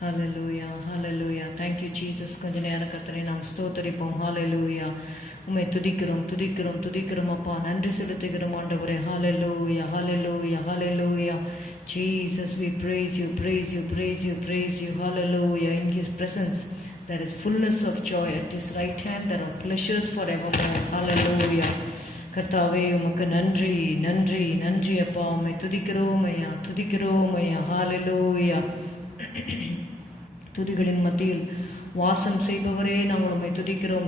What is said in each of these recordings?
Hallelujah hallelujah. Thank you Jesus. கொஞ்ச நேரம் கர்த்தரை நாம் ஸ்தோத்திரிப்போம். ஹalleluya. உம்மை துதிக்கிறோம் அப்பா. நன்றி செலுத்துகிறோம் ஆண்டவரே. ஹalleluya ஹalleluya ஹalleluya. Jesus, we praise you. Hallelujah. In his presence there is fullness of joy. At his right hand there are pleasures forevermore. Hallelujah. கர்த்தாவே உமக்கு நன்றி அப்பா. உம்மை துதிக்கிறோம் ஐயா. ஹalleluya. துதிகளின் மத்தியில் வாசம் செய்பவரே, நாங்கள் உம்மை துதிக்கிறோம்.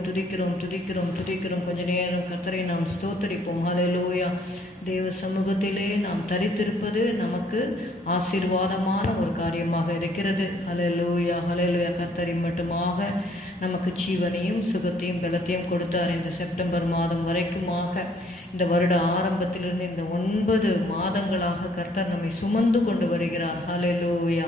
கொஞ்ச நேரம் கர்த்தரை நாம் ஸ்தோத்தரிப்போம். ஹalleluya. தேவ சமூகத்திலே நாம் தரித்திருப்பது நமக்கு ஆசீர்வாதமான ஒரு காரியமாக இருக்கிறது. ஹalleluya. கர்த்தரை மட்டுமாக நமக்கு ஜீவனையும் சுகத்தையும் பலத்தையும் கொடுத்தார். இந்த செப்டம்பர் மாதம் வரைக்குமாக, இந்த வருட ஆரம்பத்திலிருந்து இந்த 9 மாதங்களாக கர்த்தர் நம்மை சுமந்து கொண்டு வருகிறார். ஹalleluya.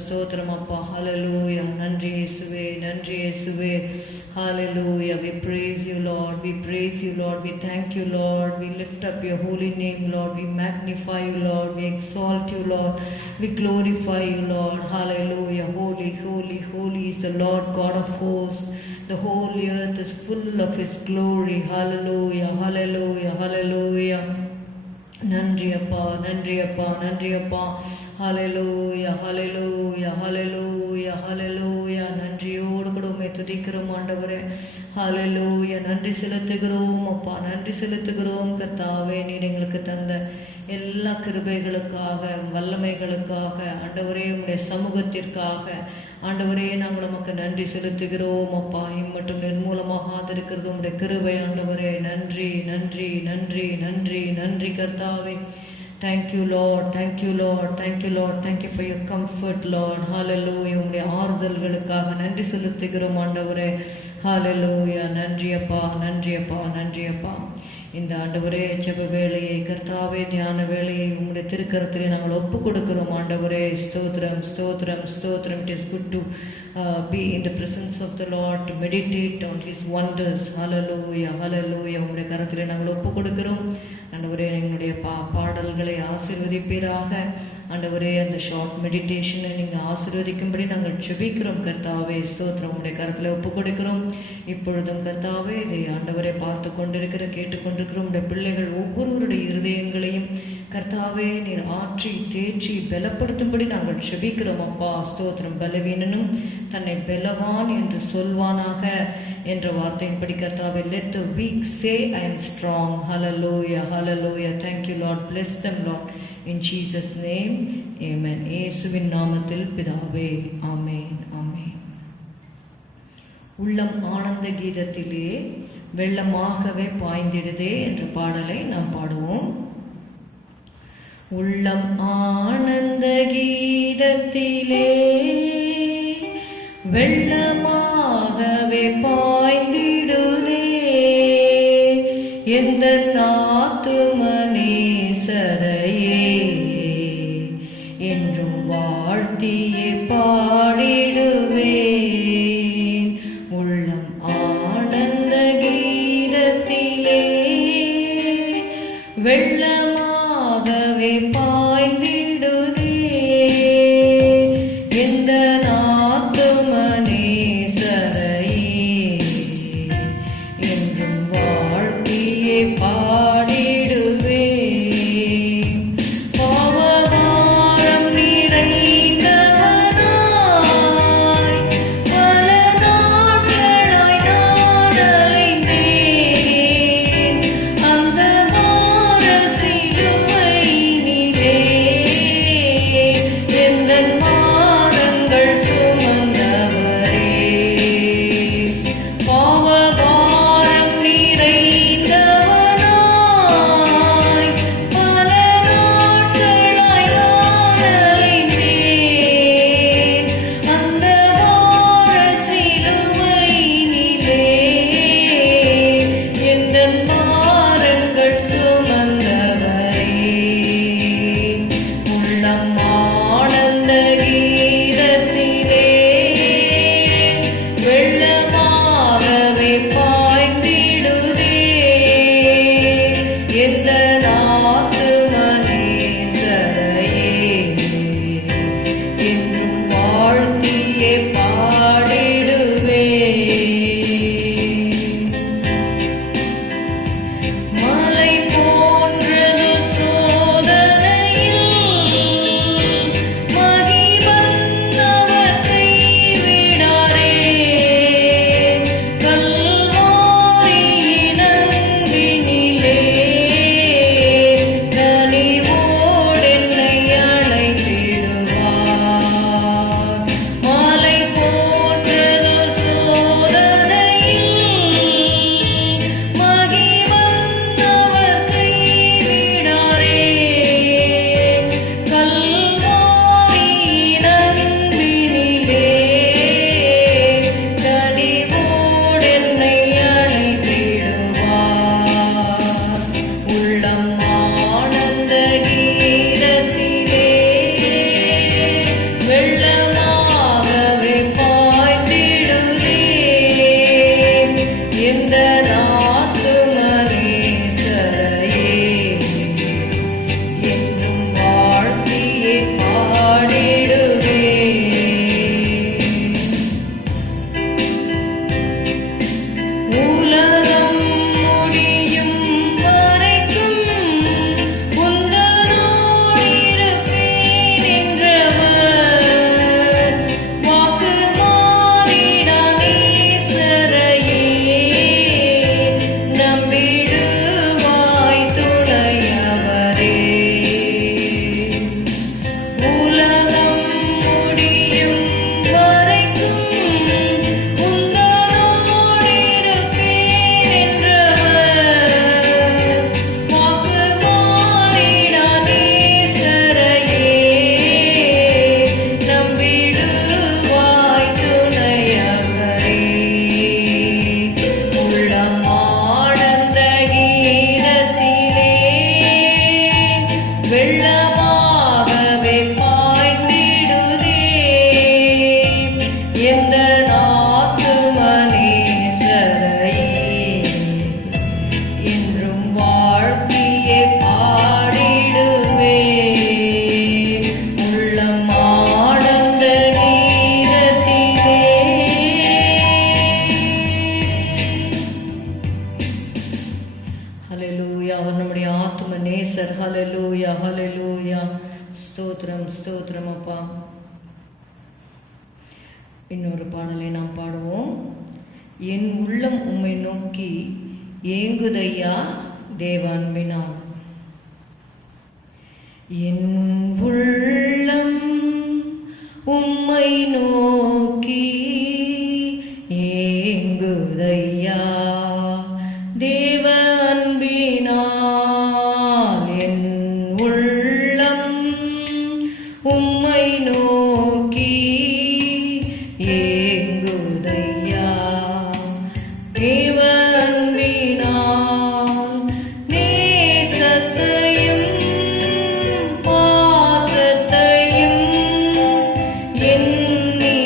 ஸ்தோத்திரம் அப்பா. ஹalleluya. நன்றி இயேசுவே. Hallelujah. We praise you, Lord. We thank you, Lord. We lift up your holy name, Lord. We magnify you, Lord. We exalt you, Lord. We glorify you, Lord. Hallelujah. Holy is the Lord God of hosts. The whole earth is full of his glory. Hallelujah. நன்றி அப்பா. ஹalleluya. நன்றியோடு கூட உம்மை துதிக்கிறோம் ஆண்டவரே. ஹalleluya. நன்றி செலுத்துகிறோம் அப்பா. கர்த்தாவே, நீர் எங்களுக்கு தந்த எல்லா கிருபைகளுக்காக, வல்லமைகளுக்காக ஆண்டவரே, உம்முடைய சமூகத்திற்காக ஆண்டவரே, நாங்கள் உமக்கு நன்றி செலுத்துகிறோம் அப்பா. இம்மட்டும் நிர்மூலமாக இருக்கிறது உம்முடைய கிருபை ஆண்டவரே. நன்றி கர்த்தாவே. Thank you Lord. Thank you for your comfort, Lord. Hallelujah. உம்முடைய ஆறுதல்களுக்காக நன்றி செலுத்துகிறோம் ஆண்டவரே. ஹalleluya. நன்றி அப்பா. இந்த ஆண்டவரே, ஜெப வேளையை கர்த்தாவே, தியான வேளையை உம்முடைய திருக்கரத்திலே நாங்கள் ஒப்பு கொடுக்கிறோம் ஆண்டவரே. ஸ்தோத்திரம். It is good to be in the presence of the Lord, to meditate on his wonders. Hallelujah. உம்முடைய கரத்திலே நாங்கள் ஒப்பு கொடுக்கிறோம் ஆண்டவரே. எங்களுடைய பாடல்களை ஆசீர்வதிப்பீராக ஆண்டவரே. அந்த ஷார்ட் மெடிடேஷனை நீங்கள் ஆசீர்வதிக்கும்படி நாங்கள் ஜெபிக்கிறோம் கர்த்தாவே. ஸ்தோத்திரம். உம்முடைய கரத்தில் ஒப்பு கொடுக்கிறோம். இப்பொழுதும் கர்த்தாவே, இதை ஆண்டவரை பார்த்து கொண்டிருக்கிற, கேட்டுக்கொண்டிருக்கிற உம்முடைய பிள்ளைகள் ஒவ்வொருவருடைய இருதயங்களையும் கர்த்தாவே நீர் ஆற்றி தேற்றி பலப்படுத்தும்படி நாங்கள் ஜெபிக்கிறோம் அப்பா. ஸ்தோத்திரம். பலவீனனும் தன்னை பலவான் என்று சொல்வானாக என்ற வார்த்தையின்படி கர்த்தாவே, let the weak say I am strong. Hallelujah. Thank you Lord. Bless them Lord. In Jesus name, amen. இயேசுவின் நாமத்தில் பிதாவே, ஆமென். உள்ளம் ஆனந்த கீதத்திலே வெள்ளமாகவே பாய்ந்திடுதே என்ற பாடலை நாம் பாடுவோம். உள்ளம் ஆனந்த கீதத்திலே வெள்ளமாகவே பாய்ந்திடுதே, எந்த ஆத்துமனேசரையே என்றும் வாழ்த்தியே பாடிடுவேன். உள்ளம் ஆனந்த கீதத்திலே வெள்ளமாகவே பாய்ந்திடுதே, எந்த Hey ஹalleluya. ஸ்தோத்திரம் ஸ்தோத்திரம் அப்பா. இன்னொரு பாடலை நாம் பாடுவோம். என் உள்ளம் உம்மை நோக்கி ஏங்குதையா தேவான்பினால். என் உள்ளம் உம்மை நோக்கி ஏங்குதையா தேவ அன்பினால். என் உள்ளம் உம்மை நோக்கி ஏங்குதையா தேவ அன்பினால். நேசத்தையும் பாசத்தையும் எண்ணி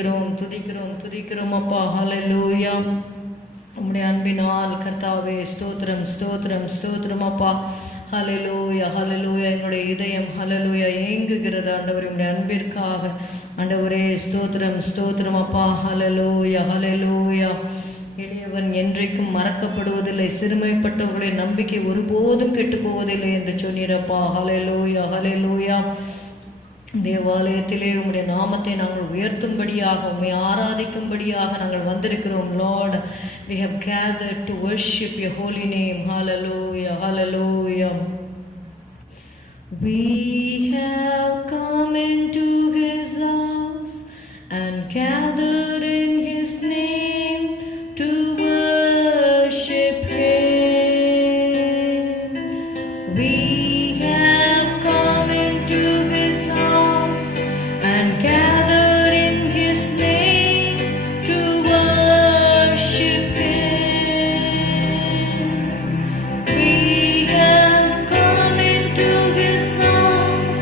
துதிக்கிறோம் துதிக்கிறோம் துதிக்கிறோம் அப்பா. ஹalleluya. உம்முடைய அன்பினால் கர்த்தாவே ஸ்தோத்திரம் ஸ்தோத்திரம் ஸ்தோத்திரம் அப்பா. ஹalleluya ஹalleluya. என்னுடைய இதயம் ஹalleluya ஏங்குகிறது ஆண்டவரே உம்முடைய அன்பிற்காக. ஆண்டவரே ஸ்தோத்திரம் ஸ்தோத்திரம் அப்பா. ஹalleluya ஹalleluya. எளியவன் என்றைக்கும் மறக்கப்படுவதில்லை, சிறுமைப்பட்டவர்களுடைய நம்பிக்கை ஒருபோதும் கெட்டு போவதில்லை என்று சொன்னீரப்பா. ஹalleluya ஹalleluya. தேவாலயத்திலே உம்முடைய நாமத்தை நாங்கள் உயர்த்தும்படியாக, உம்மை ஆராதிக்கும்படியாக நாங்கள் வந்திருக்கிறோம். Lord, we have gathered to worship your holy name. Hallelujah, hallelujah. We have come into his house and gathered in his name to worship him. We have come into his house and gathered in his name to worship him. We have come into his house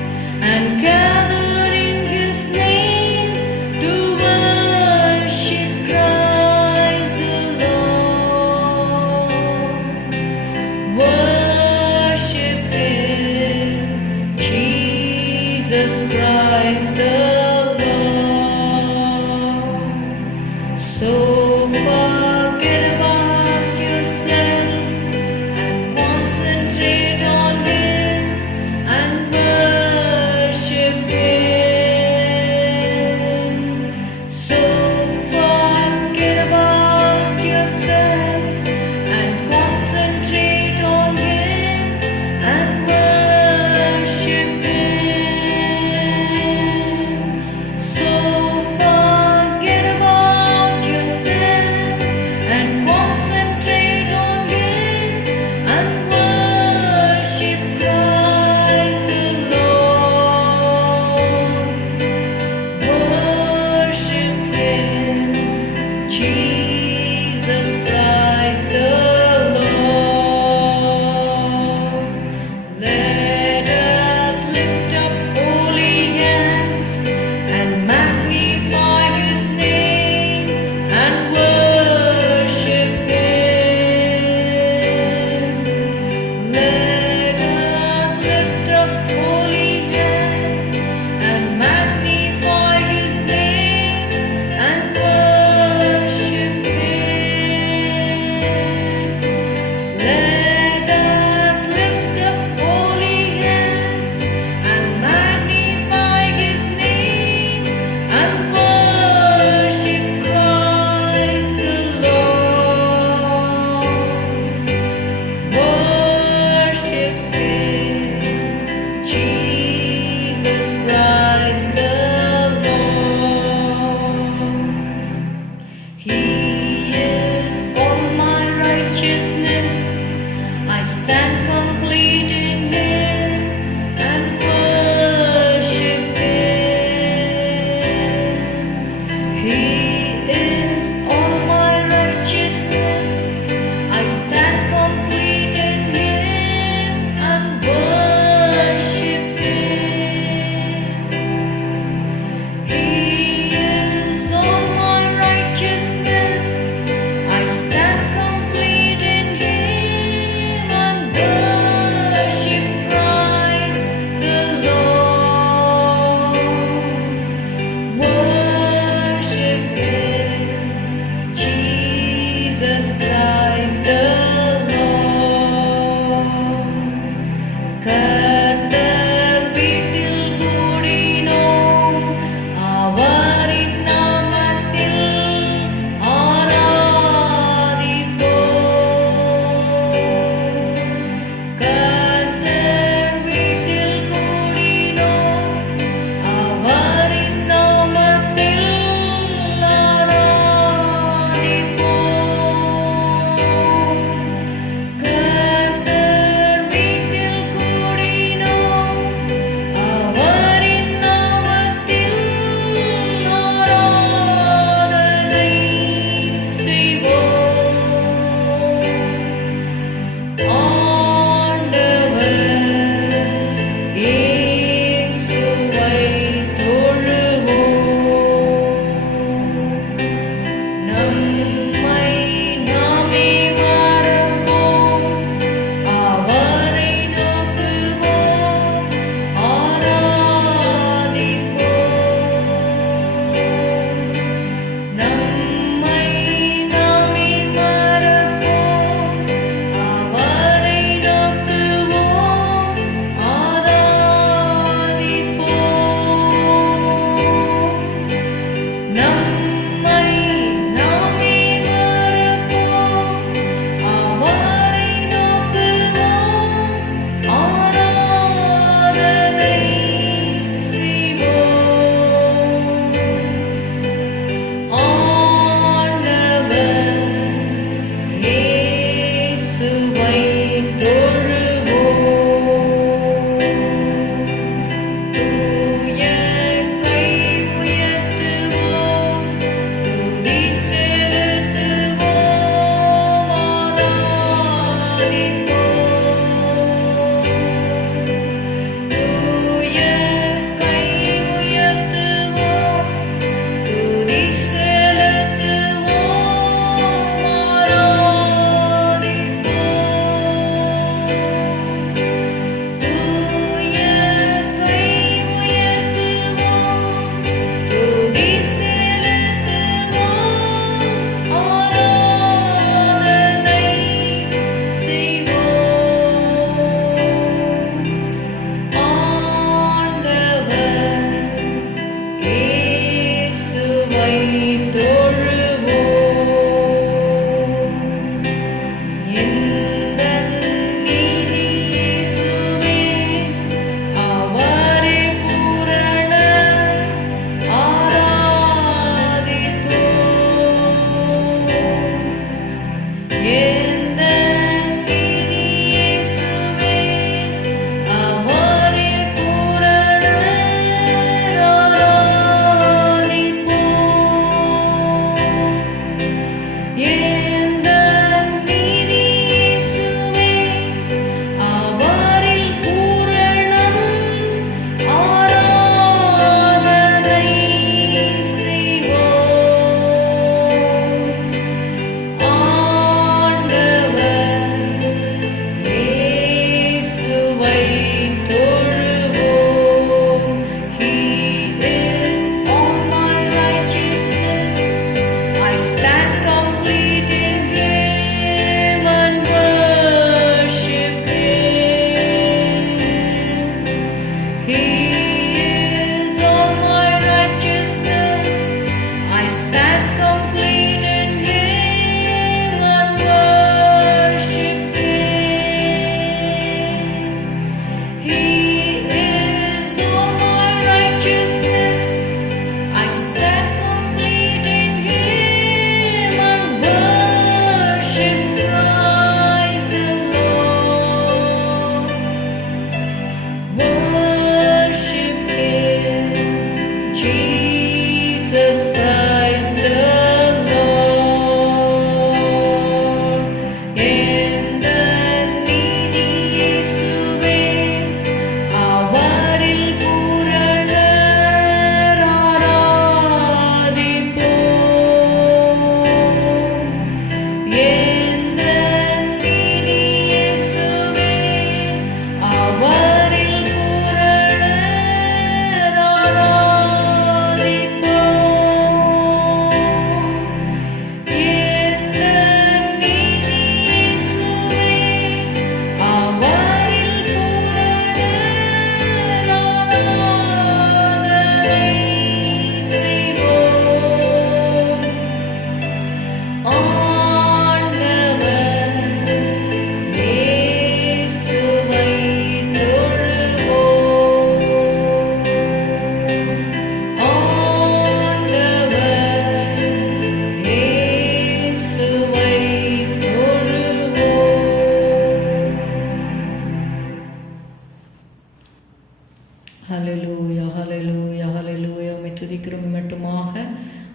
ஹல்லேலூயா ஹல்லேலூயா ஹல்லேலூயா. உம்மை துதிக்கிறோம். மட்டுமாக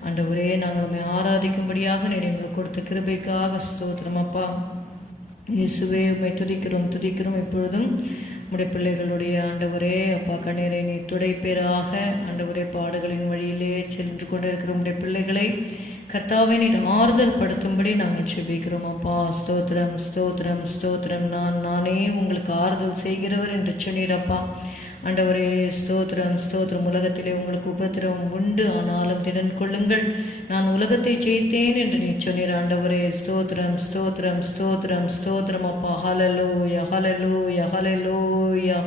ஆண்டவரே நாங்கள் உம்மை ஆராதிக்கும்படியாக நீர் எங்களுக்கு கொடுத்த கிருபைக்காக ஸ்தோத்திரம் அப்பா. இயேசுவே உம்மை துதிக்கிறோம் துதிக்கிறோம். இப்பொழுதும் உம்முடைய பிள்ளைகளுடைய ஆண்டவரே அப்பா கண்ணீரை நீ துடைப்பேராக. ஆண்டவரே பாடுகளின் வழியிலே சென்று கொண்டிருக்கிற உம்முடைய பிள்ளைகளை கர்த்தாவை நீர் ஆறுதல் படுத்தும்படி நாங்கள் செபிக்கிறோம் அப்பா. ஸ்தோத்திரம் ஸ்தோத்திரம் ஸ்தோத்திரம். நானே உங்களுக்கு ஆறுதல் செய்கிறவர் என்று சொன்னீரப்பா. ஆண்டவரே ஸ்தோத்திரம் ஸ்தோத்திரம். உலகத்திலே உங்களுக்கு உபத்திரவம் உண்டு, ஆனாலும் திடன் கொள்ளுங்கள், நான் உலகத்தை ஜெயித்தேன் என்று நீ சொன்னீர் ஆண்டவரே. ஸ்தோத்திரம் ஸ்தோத்திரம் ஸ்தோத்திரம் ஸ்தோத்திரம் அப்பா. ஹல்லேலூயா ஹல்லேலூயா ஹல்லேலூயா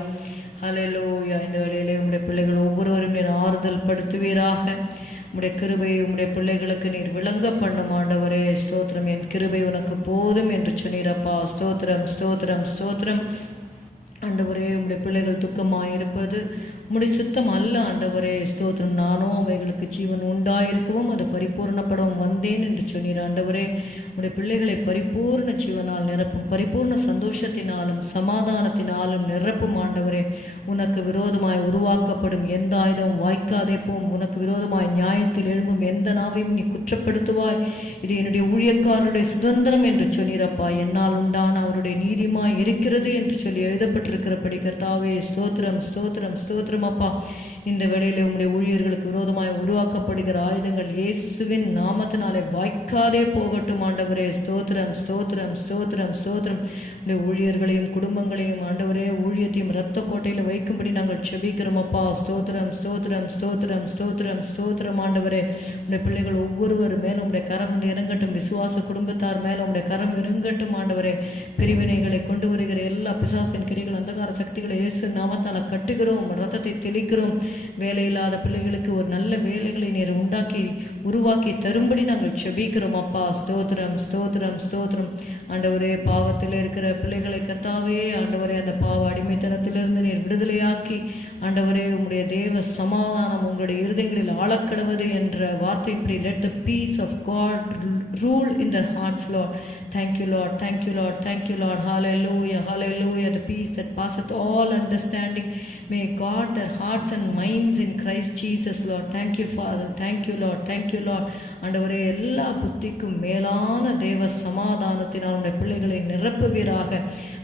ஹல்லேலூயா. இந்த வேளையிலே உம்முடைய பிள்ளைகள் ஒவ்வொருவரும் நீர் ஆறுதல் படுத்துவீராக. உம்முடைய கிருபையை உம்முடைய பிள்ளைகளுக்கு நீர் விளங்க பண்ணும் ஆண்டவரே. ஸ்தோத்திரம். என் கிருபை உனக்கு போதும் என்று சொன்னீரப்பா. ஸ்தோத்திரம் ஸ்தோத்திரம் ஸ்தோத்திரம். ஆண்டவரே உம்முடைய பிள்ளைகள் துக்கமாயிருப்பது உம்முடைய சித்தம் அல்ல ஆண்டவரே. ஸ்தோத்திரம். நானும் அவைகளுக்கு ஜீவன் உண்டாயிருக்கவும் அது பரிபூர்ணப்படவும் வந்தேன் என்று சொன்னீர் ஆண்டவரே. உம்முடைய பிள்ளைகளை பரிபூர்ண ஜீவனால் நிரப்பும், பரிபூர்ண சந்தோஷத்தினாலும் சமாதானத்தினாலும் நிரப்பும் ஆண்டவரே. உனக்கு விரோதமாய் உருவாக்கப்படும் எந்த ஆயுதம் வாய்க்காதே போம். உனக்கு விரோதமாய் நியாயத்தில் எழும்பும் எந்த நாவையும் நீ குற்றப்படுத்துவாய். இது என்னுடைய ஊழியக்காரருடைய சுதந்திரம் என்று சொன்னீரப்பா. என்னால் உண்டான அவருடைய நீதிமாய் இருக்கிறது என்று சொல்லி எழுதப்பட்டிருக்கிறபடி கர்த்தாவே ஸ்தோத்திரம் ஸ்தோத்திரம் ஸ்தோத்திரம் அப்பா. இந்த வேளையிலே உம்முடைய ஊழியர்களுக்கு விரோதமாய் உருவாக்கப்படுகிற ஆயுதங்கள் இயேசுவின் நாமத்தினாலே வாய்க்காதே போகட்டும் ஆண்டவரே. ஸ்தோத்திரம் ஸ்தோத்திரம் ஸ்தோத்திரம் ஸ்தோத்திரம். உடைய ஊழியர்களையும் குடும்பங்களையும் ஆண்டவரே ஊழியத்தையும் இரத்த கோட்டையில் வைக்கும்படி நாங்கள் செபிக்கிறோம் அப்பா. ஸ்தோத்திரம் ஸ்தோத்திரம் ஸ்தோத்திரம் ஸ்தோத்திரம் ஸ்தோத்திரம் ஆண்டவரே. உடைய பிள்ளைகள் ஒவ்வொருவர் மேலும் உடைய கரம் இறங்கட்டும். விசுவாச குடும்பத்தார் மேலும் உடைய கரம் இறங்கட்டும் ஆண்டவரே. பிரிவினைகளை கொண்டு வருகிற எல்லா பிசாசின் கிரிகள் அந்தகார சக்திகளை இயேசு நாமத்தால் கட்டுகிறோம், ரத்தத்தை தெளிக்கிறோம். வேலையில்லாத பிள்ளைகளுக்கு ஒரு நல்ல வேலைகளை நீர் உருவாக்கி தரும்படி நாங்கள் செபிக்கிறோம் அப்பா. ஸ்தோத்திரம் ஸ்தோத்திரம் ஸ்தோத்திரம். ஆண்டவரே பாவத்தில் இருக்கிற பிள்ளைகளை கர்த்தாவே ஆண்டவரே அந்த பாவ அடிமைத்தனத்திலிருந்து நீர் விடுதலையாக்கி ஆண்டவரே உம்முடைய தேவ சமாதானம் உங்களுடைய இருதயங்களில் ஆழக்கடுவது என்ற வார்த்தைப்படி let the peace of God rule in their hearts, Lord. Thank you, Lord. Thank you, Lord. Thank you, Lord. Hallelujah. Hallelujah. The peace that passeth all understanding may guard their hearts and minds in Christ Jesus, Lord. Thank you, Father. Thank you, Lord. Thank you, Lord. ஆண்டவரே எல்லா புத்திக்கும் மேலான தேவ சமாதானத்தினால் உடைய பிள்ளைகளை நிரப்புவீராக.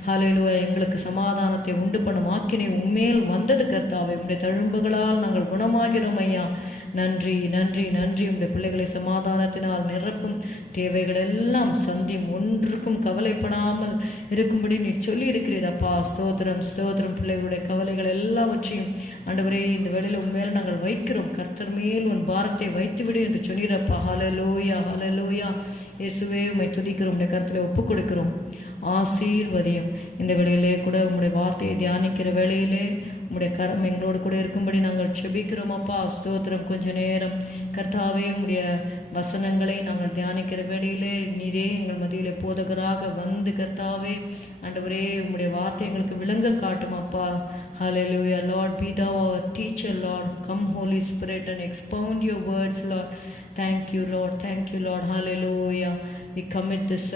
ஹல்லேலூயா. எங்களுக்கு சமாதானத்தை உண்டு பண்ணும் ஆக்கினை உம்மேல் வந்தது கர்த்தாவே. உடைய தழும்புகளால் நாங்கள் குணமாகிறோம் ஐயா. நன்றி நன்றி நன்றி. உடைய பிள்ளைகளை சமாதானத்தினால் நிரப்பும், தேவைகள் எல்லாம் சந்தியும், ஒன்றுக்கும் கவலைப்படாமல் இருக்கும்படி நீ சொல்லி இருக்கிறீரப்பா. ஸ்தோத்திரம் ஸ்தோத்திரம். பிள்ளைகளுடைய கவலைகள் எல்லாவற்றையும் ஆண்டவரே இந்த வேளையில் உண்மையில் நாங்கள் வைக்கிறோம். கர்த்தர் மேல் உன் பாரத்தை வைத்துவிடு என்று சொன்னீரப்பா. ஹல்லேலூயா ஹல்லேலூயா. இயேசுவே உம்மை துதிக்கிறோம், உடைய கருத்தில் ஒப்புக் கொடுக்கிறோம். ஆசீர்வதியும். இந்த வேளையிலே கூட உம்முடைய வார்த்தையை தியானிக்கிற வேளையிலே உம்முடைய கரம் எங்களோடு கூட இருக்கும்படி நாங்கள் செபிக்கிறோம் அப்பா. ஸ்தோத்திரம். கொஞ்ச நேரம் கர்த்தாவே உம்முடைய வசனங்களை நாங்கள் தியானிக்கிற வேளையிலே நீரே எங்கள் மத்தியிலே போதகராக வந்து கர்த்தாவே ஆண்டவரே உம்முடைய வார்த்தை எங்களுக்கு விளங்க காட்டும் அப்பா. Hallelujah. Lord, be thou our teacher, Lord. Come, Holy Spirit, and expound your words, Lord. Thank you, Lord. Thank you, Lord. Hallelujah. We commit this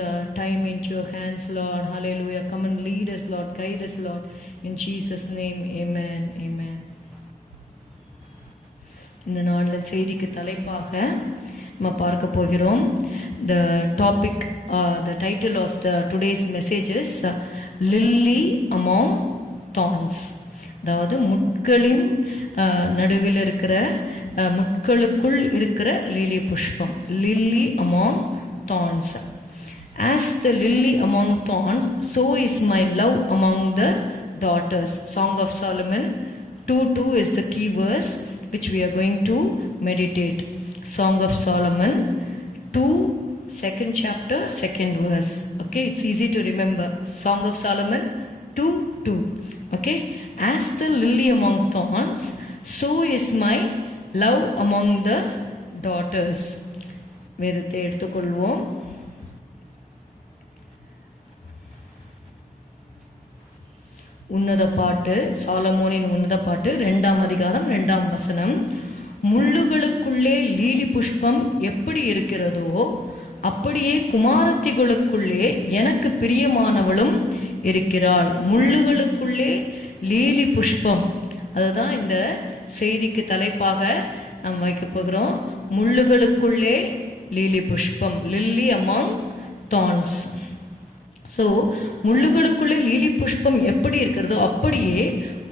time into your hands, Lord. Hallelujah. Come and lead us, Lord. Guide us, Lord. In Jesus' name, amen. Amen. இந்த நாளில் செய்திக்கு தலைப்பாக நம்ம பார்க்க போகிறோம். The topic, the title of the today's message is Lily Among Thorns. அதாவது முட்களின் நடுவில் இருக்கிற முட்களுக்குள் இருக்கிற lily Pushpam. Lily among thorns. As the lily among thorns, so is my love among the daughters. Song of Solomon 2:2 is the key verse which we are going to meditate. Song of Solomon 2, 2nd chapter, 2nd verse. Okay, it's easy to remember. Song of Solomon 2:2. Okay, as the lily among thorns, so is my love among the daughters. வேதத்தை எடுத்துக்கொள்வோம். உன்னத பாட்டு, சாலமோனின் உன்னத பாட்டு 2ஆம் அதிகாரம் 2ஆம் வசனம். முள்ளுகளுக்குள்ளே லீலி புஷ்பம் எப்படி இருக்கிறதோ அப்படியே குமாரத்திகளுக்குள்ளே எனக்கு பிரியமானவளும் இருக்கிறாள். முள்ளுகளுக்குள்ளே லீலி புஷ்பம், அதுதான் இந்த செய்திக்கு தலைப்பாக நாம் வைக்க போகிறோம். முள்ளுகளுக்குள்ளே லீலி புஷ்பம், லில்லி அமாங் தார்ன்ஸ். ஸோ முள்ளுகளுக்குள்ளே லீலி புஷ்பம் எப்படி இருக்கிறதோ அப்படியே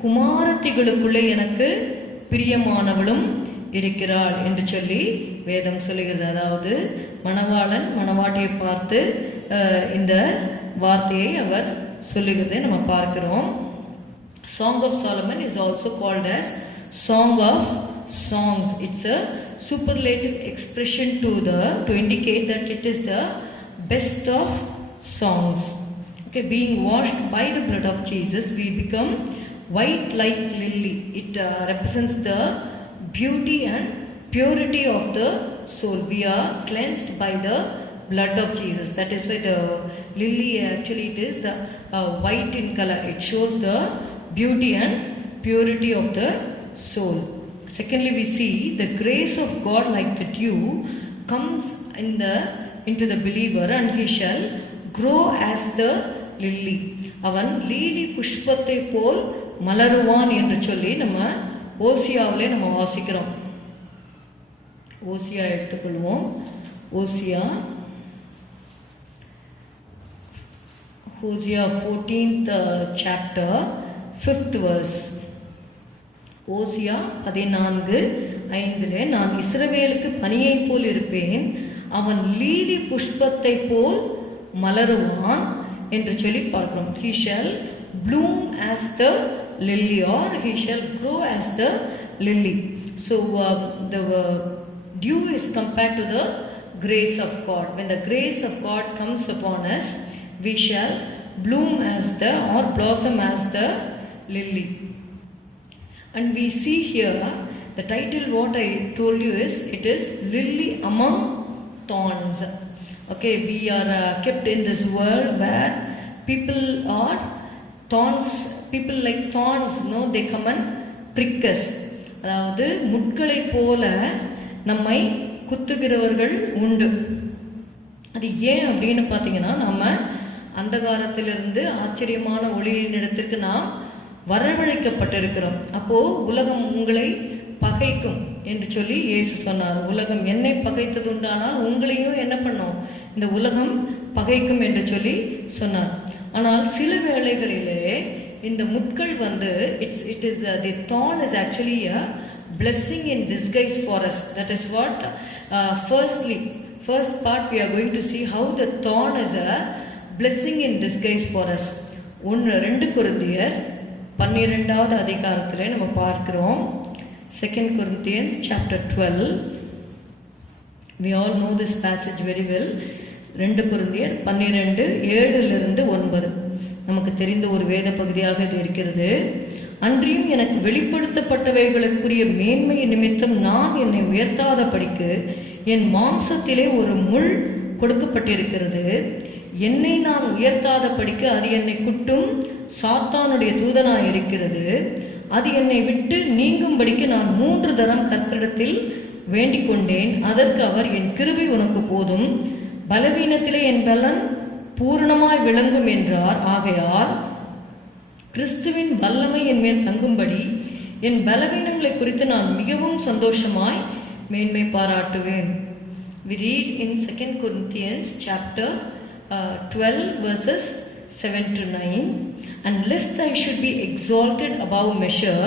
குமாரத்திகளுக்குள்ளே எனக்கு பிரியமானவளும் இருக்கிறாள் என்று சொல்லி வேதம் சொல்லுகிறது. அதாவது மணவாளன் மணவாட்டியை பார்த்து இந்த வார்த்தையை அவர் சொல்லுகிறதை நம்ம பார்க்கிறோம். Song of Solomon is also called as Song of Songs. It's a superlative expression to indicate that it is the best of songs. Okay, being washed by the blood of Jesus, we become white like lily. It represents the beauty and purity of the soul. We are cleansed by the blood of Jesus. That is why the lily actually it is white in color. It shows the beauty and purity of the soul. Secondly, we see the grace of God like the dew comes into the believer, and he shall grow as the lily. அவன் lily புஷ்பத்தை போல் மலருவான் என்று சொல்லி நம்ம ஓசியாவிலே நம்ம வாசிக்கிறோம். ஓசியா எடுத்துக்கொள்வோம். ஓசியா 14th chapter 5th verse. ஓசியா 14:5 நான் இஸ்ரவேலுக்கு பனியை போல் இருப்பேன், அவன் லீலி புஷ்பத்தை போல் மலருவான் என்று சொல்லி பார்க்கிறோம். He shall bloom as the lily, or he shall grow as the lily. So the dew is compared to the grace of God. When the grace of God comes upon us, we shall bloom as the or blossom as the lily. And we see here the title what I told you is it is lily among thorns. Okay, we are kept in this world where people are thorns. People like thorns, no, they come and prick us. அதாவது முட்களை போல நம்மை குத்துகிறவர்கள் உண்டு. அது ஏன் அப்படின்னு பார்த்தீங்கன்னா, நம்ம அந்த காலத்திலிருந்து ஆச்சரியமான ஒளியின் இடத்திற்கு நாம் வரவழைக்கப்பட்டிருக்கிறோம். அப்போ உலகம் உங்களை பகைக்கும் என்று சொல்லி இயேசு சொன்னார். உலகம் என்னை பகைத்தது உண்டானால் உங்களையும் என்ன பண்ணும், இந்த உலகம் பகைக்கும் என்று சொல்லி சொன்னார். ஆனால் சில வேளைகளிலே இந்த முட்கள் it is the thorn is actually a blessing in disguise for us. That is what first part we are going to see how the thorn is a blessing in disguise for us. 2 கொரிந்தியர் 12வது அதிகாரத்திலே நம்ம பார்க்கிறோம். 2 Corinthians chapter 12. We all know this passage very well. 2 கொரிந்தியர் 12:7-9 நமக்கு தெரிந்த ஒரு வேத பகுதியாக இது இருக்கிறது. அன்றியும் எனக்கு வெளிப்படுத்தப்பட்டவைகளுக்குரிய மேன்மை நிமித்தம் நான் என்னை உயர்த்தாதபடிக்கு என் மாம்சத்திலே ஒரு முள் கொடுக்கப்பட்டிருக்கிறது. என்னை நான் உயர்த்தாதபடிக்கு அது என்னை குட்டும் சாத்தானுடைய தூதனாய் இருக்கிறது. அது என்னை விட்டு நீங்கும்படிக்கு நான் 3 தரம் கர்த்தரிடத்தில் வேண்டிக் கொண்டேன். அதற்கு அவர், என் கிருபை உனக்கு போதும், பலவீனத்திலே என் பலன் பூர்ணமாய் விளங்கும் என்றார். ஆகையால் கிறிஸ்துவின் வல்லமை என் மேல் தங்கும்படி என் பலவீனங்களை குறித்து நான் மிகவும் சந்தோஷமாய் மேன்மை பாராட்டுவேன். We read in 2 Corinthians chapter 12 verses 7-9. And lest I should be exalted above measure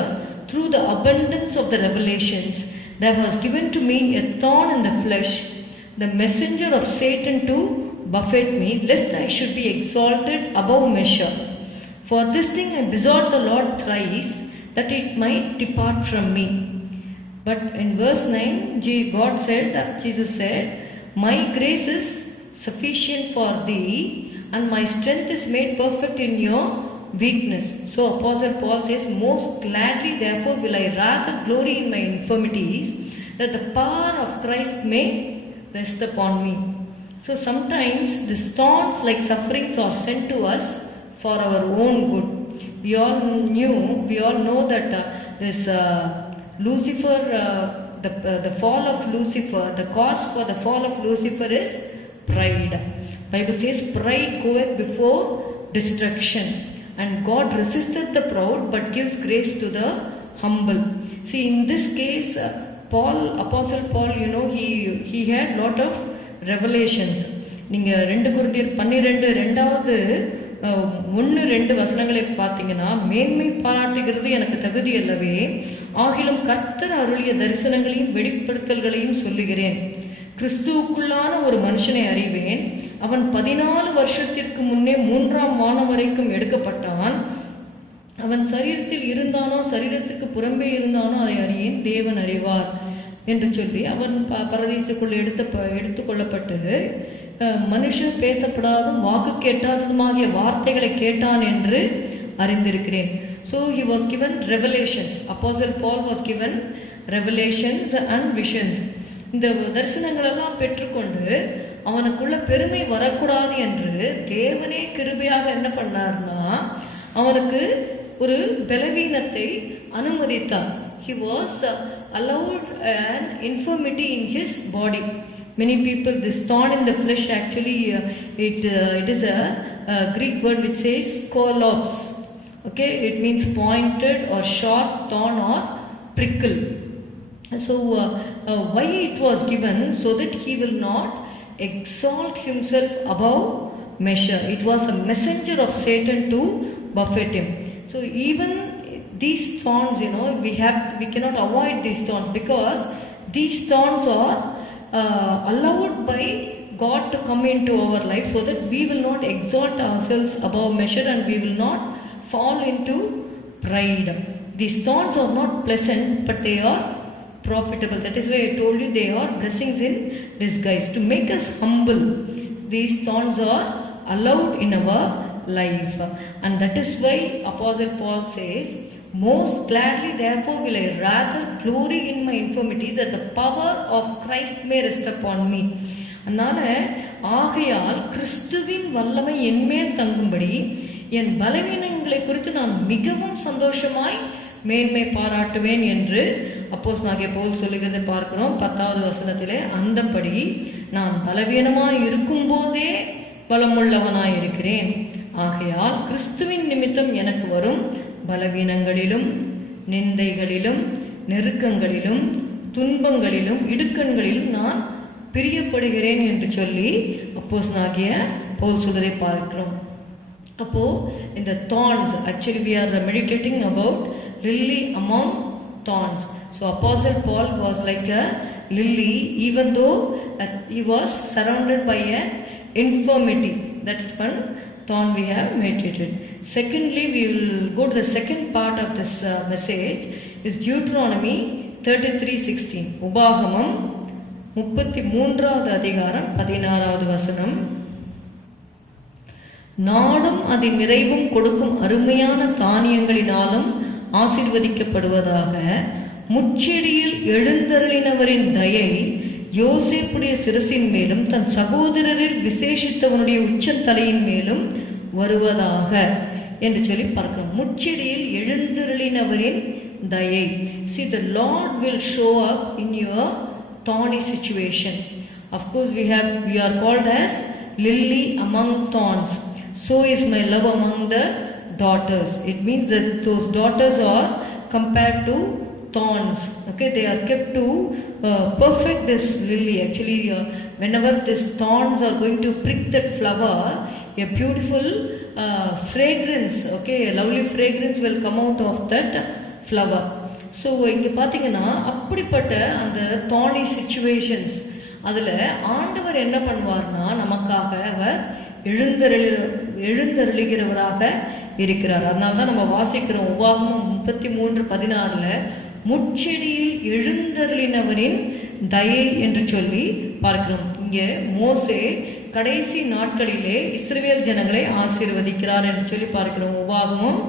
through the abundance of the revelations, there was given to me a thorn in the flesh, the messenger of Satan to buffet me, lest I should be exalted above measure. For this thing I besought the Lord thrice, that it might depart from me. But in verse 9, Jesus said, my grace is sufficient for thee, and my strength is made perfect in your weakness. So Apostle Paul says, most gladly therefore will I rather glory in my infirmities, that the power of Christ may rest upon me. So sometimes the thorns like sufferings are sent to us for our own good. We all know that this Lucifer, the fall of Lucifer, the cause for the fall of Lucifer is pride. Bible says pride goeth before destruction, and God resisteth the proud but gives grace to the humble. See, in this case, Apostle Paul, he had lot of revelations. நீங்க 2 கொரிந்தியர் 12 2வது 1-2 வசனங்களை பார்த்தீங்கன்னா, மேன்மை பாராட்டுகிறது எனக்கு தகுதி அல்லவே, ஆகிலும் கர்த்தர் அருளிய தரிசனங்களையும் வெளிப்படுத்தல்களையும் சொல்லுகிறேன். கிறிஸ்துவுக்குள்ளான ஒரு மனுஷனை அறிவேன், அவன் 14 வருஷத்திற்கு முன்னே 3ஆம் வானம் வரைக்கும் எடுக்கப்பட்டான். அவன் சரீரத்தில் இருந்தானோ சரீரத்துக்கு புறம்பே இருந்தானோ அதை அறியேன், தேவன் அறிவார் என்று சொல்லி அவன் பரதீசுக்குள் எடுத்துக்கொள்ளப்பட்டு மனுஷன் பேசப்படாதும் வாக்கு கேட்டாததுமாகிய வார்த்தைகளை கேட்டான் என்று அறிந்திருக்கிறேன். So he was given revelations. Apostle Paul was given revelations and visions. இந்த தரிசனங்களெல்லாம் பெற்றுக்கொண்டு அவனுக்குள்ள பெருமை வரக்கூடாது என்று தேவனே கிருபையாக என்ன பண்ணார்னா, அவனுக்கு ஒரு பலவீனத்தை அனுமதித்தார். He was allowed an infirmity in his body. Many people, this thorn in the flesh, actually it is a Greek word which says skolops. Okay, it means pointed or sharp thorn or prickle. So why it was given? So that he will not exalt himself above measure. It was a messenger of Satan to buffet him. So even these thorns, we cannot avoid these thorns, because these thorns are allowed by God to come into our life, so that we will not exalt ourselves above measure and we will not fall into pride. These thorns are not pleasant, but they are profitable. That is why I told you they are blessings in disguise to make us humble. These thorns are allowed in our life, and that is why Apostle Paul says, most gladly therefore will I rather glory in my infirmities, that the power of Christ may rest upon me. அதனால ஆகையால் கிறிஸ்துவின் வல்லமை என்மேல் தங்கும்படி என் பலவீனங்களை குறித்து நான் மிகவும் சந்தோஷமாய் மேன்மை பாராட்டுவேன் என்று அப்போஸ்தலனாகிய பவுல் சொல்லுகிறதை பார்க்கிறோம். 10வது வசனத்திலே, அந்தபடி நான் பலவீனமாய் இருக்கும் போதே பலமுள்ளவனாய் இருக்கிறேன். ஆகையால் கிறிஸ்துவின் நிமித்தம் எனக்கு வரும் பலவீனங்களிலும் நிந்தைகளிலும் நெருக்கங்களிலும் துன்பங்களிலும் இடுக்கண்களிலும் நான் பிரியப்படுகிறேன் என்று சொல்லி அப்போஸ்தலனாகிய பவுல் சொல்வதை பார்க்கிறோம். அப்போ இந்த thorns, actually we are meditating about lily among thorns. So Apostle Paul was like a lily, even though he was surrounded by an infirmity. That one thorn we have meditated. Secondly, we will go to the second part of this message, is Deuteronomy 33:16. உபாகமம் 33வது அதிகாரம் 16வது வசனம். நாடும் அதன் நிறைவும் கொடுக்கும் அருமையான தானியங்களினாலும் ஆசீர்வதிக்கப்படுவதாக. முச்செடியில் எழுந்தருளினவரின் தயை யோசேப்புடைய சிரசின் மேலும் தன் சகோதரரில் விசேஷித்தவனுடைய உச்சந்தலையின் மேலும் வருவதாக என்று சொல்லி பார்க்கிறோம். முச்செடியில் எழுந்தருளினவரின் தயை. See, the Lord will show up in your thorny situation. Of course, we are called as lily among thorns. So is my love among the daughters. It means that those daughters are compared to thorns. Okay, they are kept to perfect this lily. Actually, whenever these thorns are going to prick that flower, a beautiful fragrance, okay, a lovely fragrance will come out of that flower. So இங்கே பார்த்தீங்கன்னா அப்படிப்பட்ட அந்த thorny situations, அதில் ஆண்டவர் என்ன பண்ணுவார்னா, நமக்காக அவர் எழுந்தருளுகிறவராக இருக்கிறார். அதனால தான் நம்ம வாசிக்கிறோம் உபாகமம் 33:16 முச்செடியில் எழுந்தருளினவரின் தயை என்று சொல்லி பார்க்கிறோம். இங்கே மோசே கடைசி நாட்களிலே இஸ்ரவேல் ஜனங்களை ஆசீர்வதிக்கிறார் என்று சொல்லி பார்க்கிறோம். உபாகமம்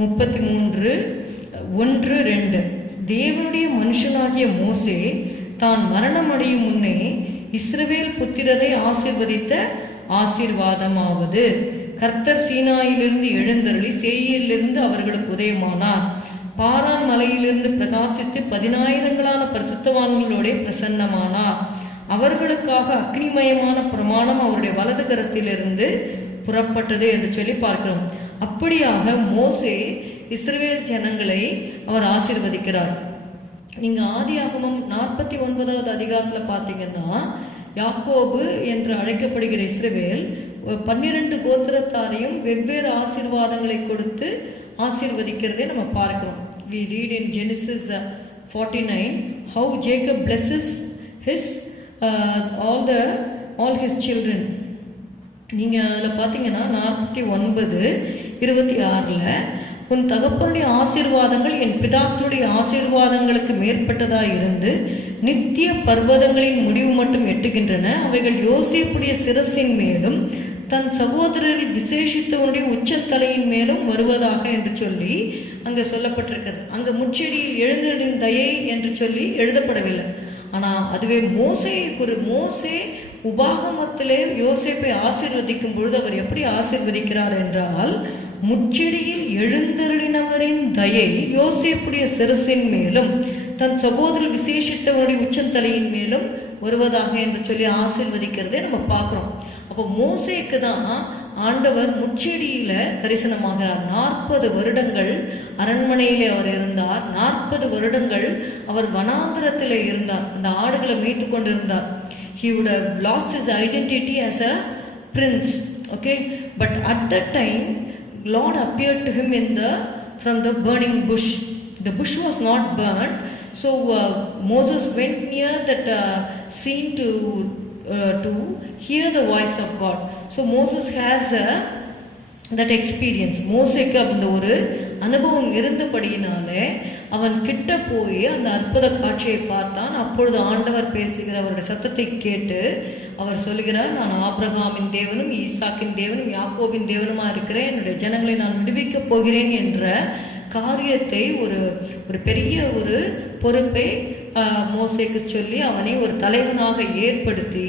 33:1-2. தேவனுடைய மனுஷனாகிய மோசே தான் மரணம் அடையும் முன்னே இஸ்ரவேல் புத்திரரை ஆசீர்வதித்த ஆசீர்வாதமாவது, கர்த்தர் சீனாயிலிருந்து எழுந்தருளி சேயீரிலிருந்து அவர்களுக்கு உதயமானார். பாரான் மலையிலிருந்து பிரகாசித்து 10,000 பரிசுத்தவான்களோட பிரசன்னமானார். அவர்களுக்காக அக்னிமயமான பிரமாணம் அவருடைய வலது கரத்திலிருந்து புறப்பட்டது என்று சொல்லி பார்க்கிறோம். அப்படியாக மோசே இஸ்ரவேல் ஜனங்களை அவர் ஆசீர்வதிக்கிறார். நீங்க ஆதியாகமம் 49வது அதிகாரத்தில் பார்த்தீங்கன்னா, யாக்கோபு என்று அழைக்கப்படுகிற இஸ்ரவேல் 12 கோத்திரத்தாரையும் வெவ்வேறு ஆசீர்வாதங்களை கொடுத்து ஆசீர்வதிக்கிறதை நம்ம பார்க்கிறோம். We read in Genesis 49 how Jacob blesses his all his children. நீங்க அதில் பார்த்தீங்கன்னா 49:26 உன் தகப்பனுடைய ஆசீர்வாதங்கள் என் பிதாக்களுடைய ஆசீர்வாதங்களுக்கு மேற்பட்டதாய் இருந்து நித்திய பர்வதங்களின் முடிவு மட்டும் எட்டுகின்றன. அவைகள் யோசேப்புடைய சிரசின் மேலும் தன் சகோதரர்கள் விசேஷித்தவனுடைய உச்சத்தலையின் மேலும் வருவதாக என்று சொல்லி அங்கே சொல்லப்பட்டிருக்கிறது. அங்கே முச்செடியில் எழுந்தலின் தயை என்று சொல்லி எழுதப்படவில்லை. ஆனால் அதுவே மோசே உபாகமத்திலே யோசேப்பை ஆசீர்வதிக்கும் பொழுது அவர் எப்படி ஆசீர்வதிக்கிறார் என்றால், முச்செடியில் எழுந்தருளினவரின் தயை யோசேப்புடைய சிரசின் மேலும் தன் சகோதரர் விசேஷித்தவருடைய உச்சந்தலையின் மேலும் வருவதாக என்று சொல்லி ஆசீர்வதிக்கிறதை நம்ம பார்க்குறோம். அப்போ மோசேக்கு தான் ஆண்டவர் முச்செடியில தரிசனமாகிறார். 40 வருடங்கள் அரண்மனையிலே அவர் இருந்தார். 40 வருடங்கள் அவர் வனாந்திரத்தில் இருந்தார். அந்த ஆடுகளை மேய்த்து கொண்டிருந்தார். He would have lost his identity as a prince. Okay, but at that time Lord appeared to him from the burning bush. The bush was not burnt, so Moses went near that scene to hear the voice of God. So Moses has that experience. மோசேக்கு அந்த ஒரு அனுபவம் இருந்தபடியினாலே அவன் கிட்ட போய் அந்த அற்புத காட்சியை பார்த்தான். அப்பொழுது ஆண்டவர் பேசுகிற அவருடைய சத்தத்தை கேட்டு அவர் சொல்கிறார், நான் ஆபிரகாமின் தேவனும் ஈசாக்கின் தேவனும் யாக்கோபின் தேவனுமா இருக்கிறேன், என்னுடைய ஜனங்களை நான் விடுவிக்கப் போகிறேன் என்ற காரியத்தை ஒரு பெரிய ஒரு பொறுப்பை மோசேக்கு சொல்லி அவனை ஒரு தலைவனாக ஏற்படுத்தி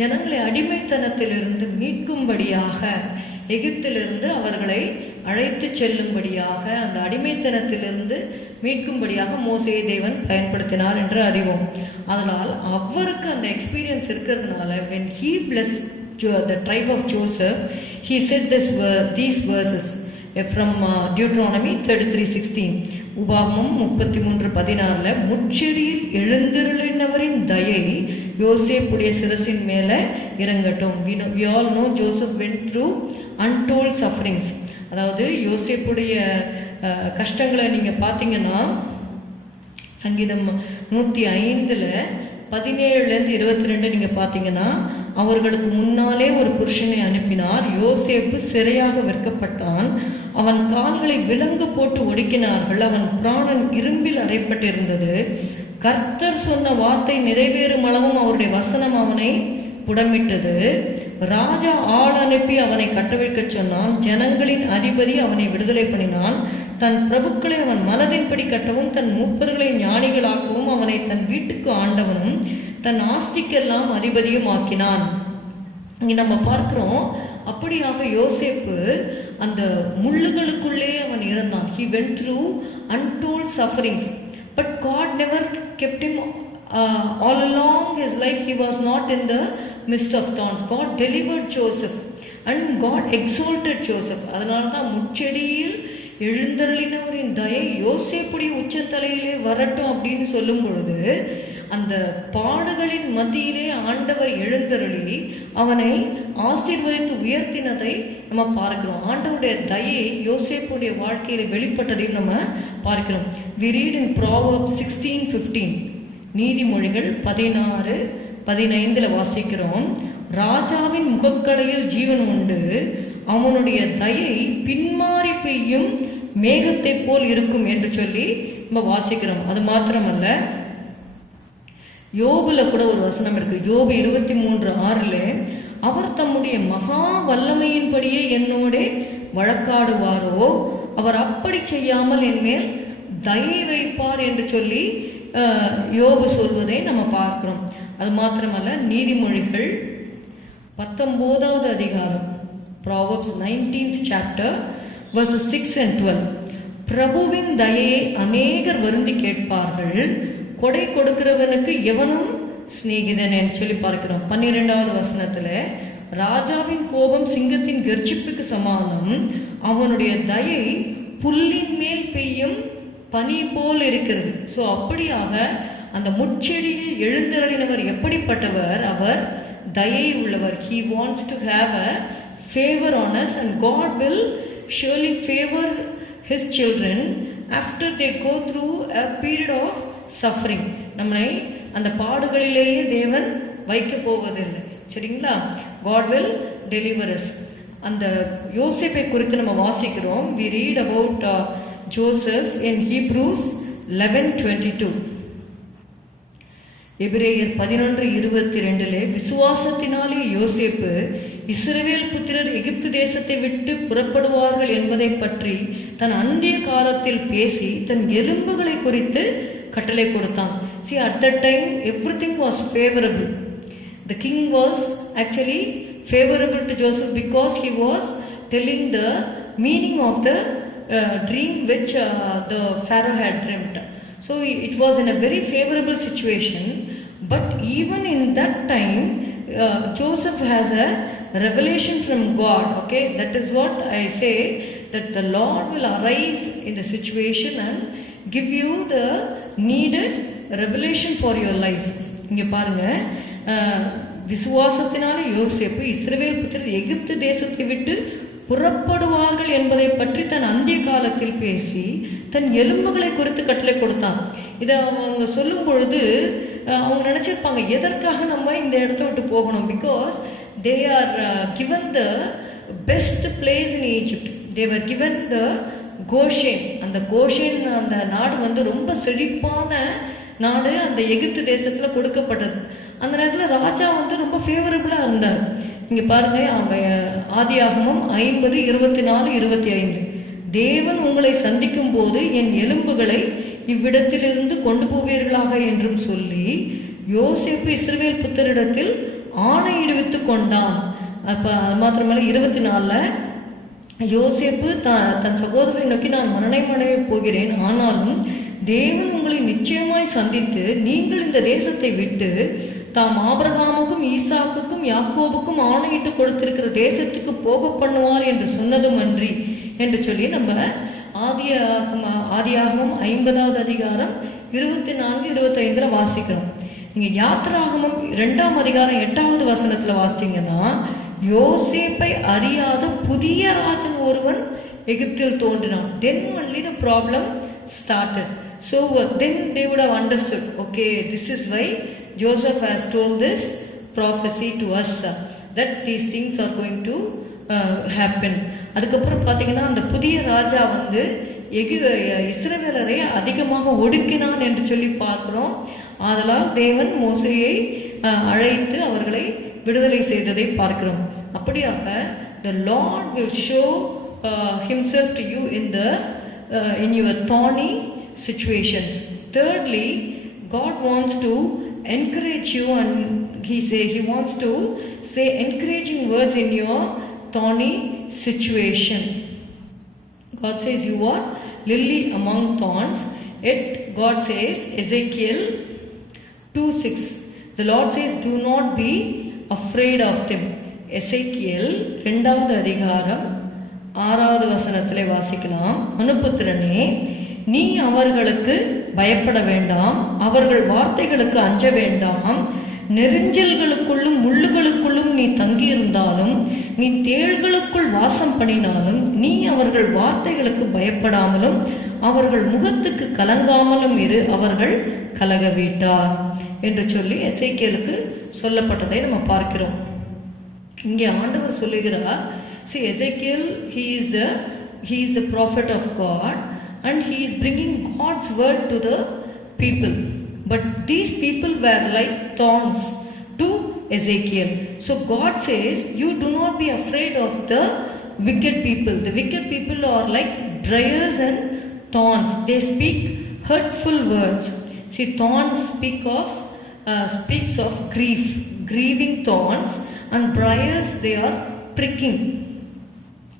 ஜனங்களை அடிமைத்தனத்திலிருந்து மீட்கும்படியாக, எகிப்திலிருந்து அவர்களை அழைத்து செல்லும்படியாக, அந்த அடிமைத்தனத்திலிருந்து மீட்கும்படியாக மோசேயை தேவன் பயன்படுத்தினார் என்று அறிவோம். அதனால் அவருக்கு அந்த எக்ஸ்பீரியன்ஸ் இருக்கிறதுனால when he blessed the tribe of Joseph, he said these verses from Deuteronomy 33:16. உபாகமம் 33:16 முச்செடியில் எழுந்தருளினவரின் தயை யோசேப்புடைய சிரசின் மேல இறங்கட்டும். We all know Joseph went through untold sufferings. அதாவது யோசேப்புடைய கஷ்டங்களை நீங்க பார்த்தீங்கன்னா சங்கீதம் 105:17-22 நீங்க பார்த்தீங்கன்னா, அவர்களுக்கு முன்னாலே ஒரு புருஷனை அனுப்பினார். யோசேப்பு சிறையாக விற்கப்பட்டான். அவன் கால்களை விலங்கு போட்டு ஒடுக்கினார்கள். அவன் பிராணன் இரும்பில் அறைப்பட்டிருந்தது. கர்த்தர் சொன்ன வார்த்தை நிறைவேறும் அளவும் அவருடைய வசனம் அவனை புடமிட்டது. ராஜா ஆள் அனுப்பி அவனை கட்டவிழ்க்க சொன்னான். ஜனங்களின் அதிபதி அவனை விடுதலை பண்ணினான். தன் பிரபுக்களை அவன் மனதின்படி கட்டவும் தன் மூப்பர்களை ஞானிகளாக்கவும் அவனை தன் வீட்டுக்கு ஆண்டவனும் தன் ஆஸ்திக்கெல்லாம் அதிபதியும் ஆக்கினான். இங்க நம்ம பார்க்கிறோம், அப்படியாக யோசேப்பு அந்த முள்ளுகளுக்குள்ளே அவன் இருந்தான். He went through untold sufferings, but God never kept him all along his life. He was not in the midst of thorns. God delivered Joseph and God exalted Joseph. அதனால தான் முச்செடியில் எழுந்தருளினவரின் தயை யோசேப்புடைய உச்சத்தலையிலே வரட்டும் அப்படின்னு சொல்லும் பொழுது, அந்த பாடுகளின் மத்தியிலே ஆண்டவர் எழுந்தருளி அவனை ஆசீர்வதித்து உயர்த்தினதை நம்ம பார்க்கிறோம். ஆண்டவருடைய தயை யோசேப்புடைய வாழ்க்கையில வெளிப்பட்டதையும் நம்ம பார்க்கிறோம். We read in Proverbs 16:15. நீதிமொழிகள் 16:15 வாசிக்கிறோம். ராஜாவின் முகக்கடையில் ஜீவன் உண்டு, அவனுடைய தயை பின்மாறி பெய்யும் மேகத்தை போல் இருக்கும் என்று சொல்லி நம்ம வாசிக்கிறோம். அது மாத்திரமல்ல, யோபுல கூட ஒரு வசனம் இருக்கு. யோபு 23:6 அவர் தம்முடைய மகா வல்லமையின்படியே என்னோட வழக்காடுவாரோ, அவர் அப்படி செய்யாமல் என் மேல் தயை வைப்பார் என்று சொல்லி யோபு சொல்வதை நம்ம பார்க்கிறோம். அது மாத்திரமல்ல, நீதிமொழிகள் 19வது அதிகாரம், Proverbs 19th chapter verses 6 and 12. பிரபுவின் தயையை அநேகர் வருந்தி கேட்பார்கள், கொடை கொடுக்கிறவனுக்கு எவனும் சிநேகிதன் என்று சொல்லி பார்க்கிறோம். 12வது வசனத்துல, ராஜாவின் கோபம் சிங்கத்தின் கர்ஜிப்புக்கு சமானம், அவனுடைய தயை புல்லின் மேல் பெய்யும் பனி போல் இருக்கிறது. ஸோ அப்படியாக அந்த முட்செடியில் எழுந்தருளினவர் எப்படிப்பட்டவர்? அவர் தயை உள்ளவர். He wants to have a favor on us, and God will surely favor His children after they go through a period of suffering. நம்மை அந்த பாடுகளிலேயே தேவன் வைக்க போவதில்லை. சரிங்களா? God will deliver us. அந்த யோசேப்பை குறித்து நம்ம வாசிக்கிறோம். We read about Joseph in Hebrews 11:22. எபிரேயர் 11:22 விசுவாசத்தினாலே யோசேப்பு இஸ்ரவேல் புத்திரர் எகிப்து தேசத்தை விட்டு புறப்படுவார்கள் என்பதை பற்றி தன் அந்திய காலத்தில் பேசி தன் எலும்புகளை குறித்து கட்டளை கொடுத்தான். See, at that time everything was favorable. The king was actually favorable to Joseph because he was telling the meaning of the dream which the Pharaoh had dreamt. So it was in a very favorable situation, but even in that time Joseph has a revelation from God. Okay, that is what I say, that the Lord will arise in the situation and give you the needed revelation for your life. இங்க பாருங்க, விசுவாசத்தினாலே யோசேப்பு இஸ்ரவேல் புத்திரர் எகிப்து தேசத்தை விட்டு புறப்படுவார்கள் என்பதை பற்றி தன் அந்திய காலத்தில் பேசி தன் எலும்புகளை குறித்து கட்டளை கொடுத்தான். இதை அவங்க சொல்லும் பொழுது அவங்க நினைச்சிருப்பாங்க, எதற்காக நம்ம இந்த இடத்த விட்டு போகணும்? Because they are given the best place in Egypt. They were given the Goshen. அந்த கோஷேன் அந்த நாடு ரொம்ப செழிப்பான நாடு அந்த எகிப்து தேசத்தில் கொடுக்கப்பட்டது. அந்த நேரத்தில் ராஜா ரொம்ப ஃபேவரபுளாக இருந்தார். இங்கே பாருங்க, ஆதியாகமம் 50:24-25 தேவன் உங்களை சந்திக்கும் போது என் எலும்புகளை இவ்விடத்திலிருந்து கொண்டு போவீர்களாக என்றும் சொல்லி யோசேப்பு இஸ்ரவேல் புத்தரிடத்தில் ஆணையிடுவித்து கொண்டான். அப்போ அது மாத்திரமல்ல 24 யோசேப்பு தன் சகோதரரை நோக்கி நான் மரணமடைய போகிறேன், ஆனாலும் தேவன் உங்களை நிச்சயமாய் சந்தித்து நீங்கள் இந்த தேசத்தை விட்டு தாம் ஆபிரகாமுக்கும் ஈசாக்குக்கும் யாக்கோபுக்கும் ஆணையிட்டு கொடுத்திருக்கிற தேசத்துக்கு போக பண்ணுவார் என்று சொன்னதும் அன்றி என்று சொல்லி நம்ம ஆதியாகமம் 50வது அதிகாரம் 24-25 வாசிக்கிறோம். நீங்க யாத்திராகமம் 2ஆம் அதிகாரம் 8வது வசனத்துல வாசித்தீங்கன்னா, யோசேப்பை அறியாத புதிய ராஜன் ஒருவன் எகிப்தில் தோன்றினான். Then only the problem started. So then they would have understood, okay, this is why Joseph has told this prophecy to us, that these things are going to happen. அதுக்கப்புறம் பார்த்தீங்கன்னா அந்த புதிய ராஜா இஸ்ரவேலரை அதிகமாக ஒடுக்கினான் என்று சொல்லி பார்க்கிறோம். ஆதலால் தேவன் மோசேயை அழைத்து அவர்களை விடுதலை செய்ததை பார்க்கிறோம். அப்படியாக the Lord will show himself to you in your thorny situations. Thirdly, God wants to encourage you, and he wants to say encouraging words in your thorny situation. God says you are lily among thorns. Yet God says, Ezekiel 2:6, the Lord says do not be afraid of them. எசேக்கியேல் 2வது அதிகாரம் 6வது வசனத்திலே வாசிக்கலாம். மனுபுத்திரனே, நீ அவர்களுக்கு பயப்பட வேண்டாம், அவர்கள் வார்த்தைகளுக்கு அஞ்ச வேண்டாம். நெரிஞ்சல்களுக்குள்ளும் முள்ளுகளுக்குள்ளும் நீ தங்கியிருந்தாலும், நீ தேள்களுக்குள் வாசம் பண்ணினாலும், நீ அவர்கள் வார்த்தைகளுக்கு பயப்படாமலும் அவர்கள் முகத்துக்கு கலங்காமலும் இரு, அவர்கள் கலக வீட்டார் என்று சொல்லி எசேக்கியேலுக்கு சொல்லப்பட்டதை நம்ம பார்க்கிறோம். இங்கே ஆண்டவர் சொல்லுகிறார், see, Ezekiel, he is a prophet of God, and he is bringing God's word to the people. But these people were like thorns to Ezekiel. So God says, you do not be afraid of the wicked people. The wicked people are like briars and thorns. They speak hurtful words. See, thorns speaks of grief, grieving thorns, and briars, they are pricking.